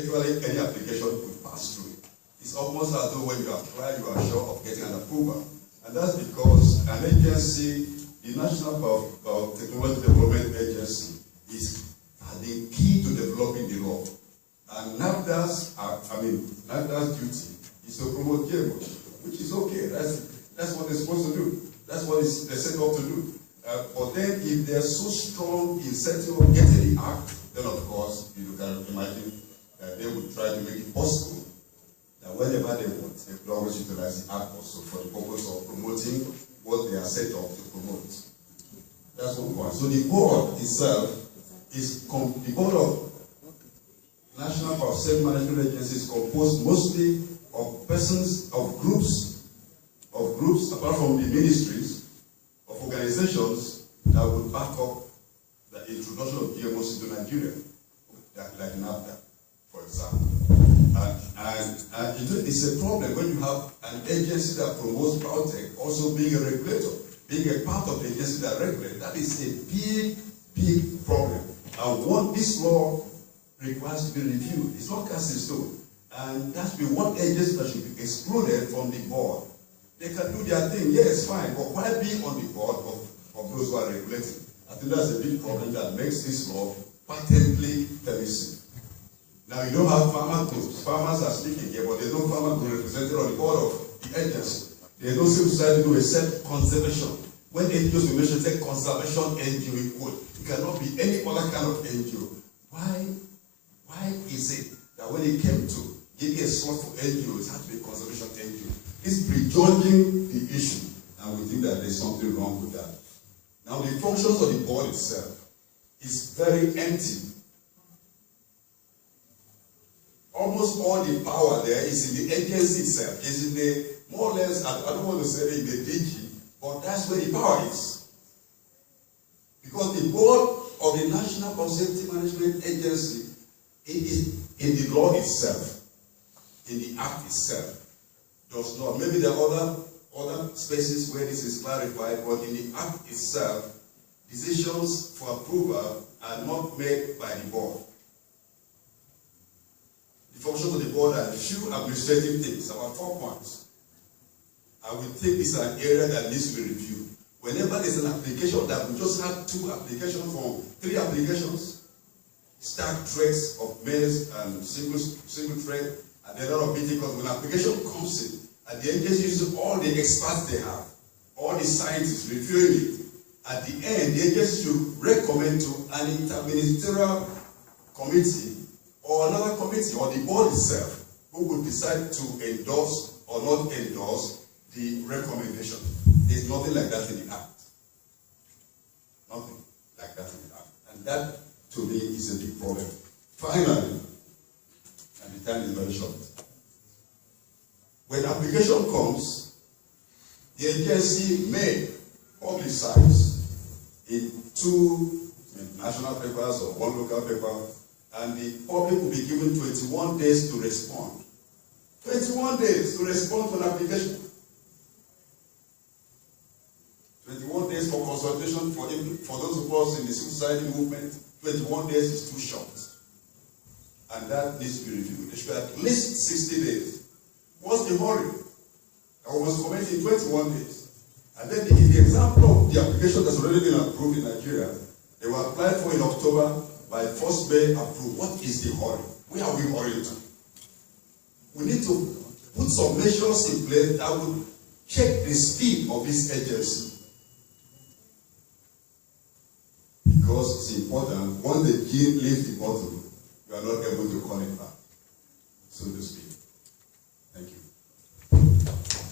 virtually any application could pass through. It's almost as though when you apply, you are sure of getting an approval. And that's because an agency, the National Biotechnology Development Agency, is the key to developing the law. And NAFDA's duty is to promote GMOs, which is okay. That's what they're supposed to do. That's what they're set up to do. But then, if they're so strong in setting up getting the act, then of course you can imagine they would try to make it possible that whenever they want, they could always utilize the act also for the purpose of promoting what they are set up to promote. That's one point. So the board itself is the board of National Biosafety Management Agency is composed mostly of persons, of groups, apart from the ministries, of organizations that would back up the introduction of GMOs into Nigeria, like NAFDA, for example. And it's a problem when you have an agency that promotes biotech also being a regulator, being a part of the agency that regulates. That is a big problem. And this law requires to be reviewed. It's not cast in stone. And that's the one agency that should be excluded from the board. They can do their thing, yes, fine, but why be on the board of those who are regulating? I think that's a big problem that makes this law patently permissive. Now, you don't have farmer groups. Farmers are speaking here, but there's no farmer group represented on the board of the agency. There's no civil society to except conservation. When NGOs we mention, say conservation NGO equal. It cannot be any other kind of NGO. Why is it that when it came to giving a slot for NGOs, it had to be a conservation NGO? It's prejudging the issue, and we think that there's something wrong with that. Now, the functions of the board itself is very empty. Almost all the power there is in the agency itself, is in the, more or less, I don't want to say in the DG, but that's where the power is. Because the board of the National Biosafety Management Agency, it is in the law itself, in the act itself, does not. Maybe there are other spaces where this is clarified, but in the act itself, decisions for approval are not made by the board. The functions of the board are a few administrative things, about 4 points. And we think it's an area that needs to be reviewed. Whenever there's an application that we just had 2 applications from 3 applications, stacked threads of maize and single thread, and then a lot of meeting, because when an application comes in, and the agency uses all the experts they have, all the scientists reviewing it, at the end, the agency should recommend to an interministerial committee or another committee or the board itself who would decide to endorse or not endorse the recommendation. There's nothing like that in the act. Nothing like that in the act. And that, to me, is a big problem. Finally, and the time is very short, when application comes, the agency may publicize in 2 national papers or 1 local paper, and the public will be given 21 days to respond. 21 days to respond to an application. 21 days for consultation for those of us in the civil society movement. 21 days is too short. And that needs to be reviewed. It should be at least 60 days. What's the hurry? I was commenting 21 days. And then the example of the application that's already been approved in Nigeria, they were applied for in October, by 1st May approved. What is the hurry? Where are we hurrying to? We need to put some measures in place that would check the speed of this agency. Because it's important, once the gene leaves the bottle, you are not able to call it back.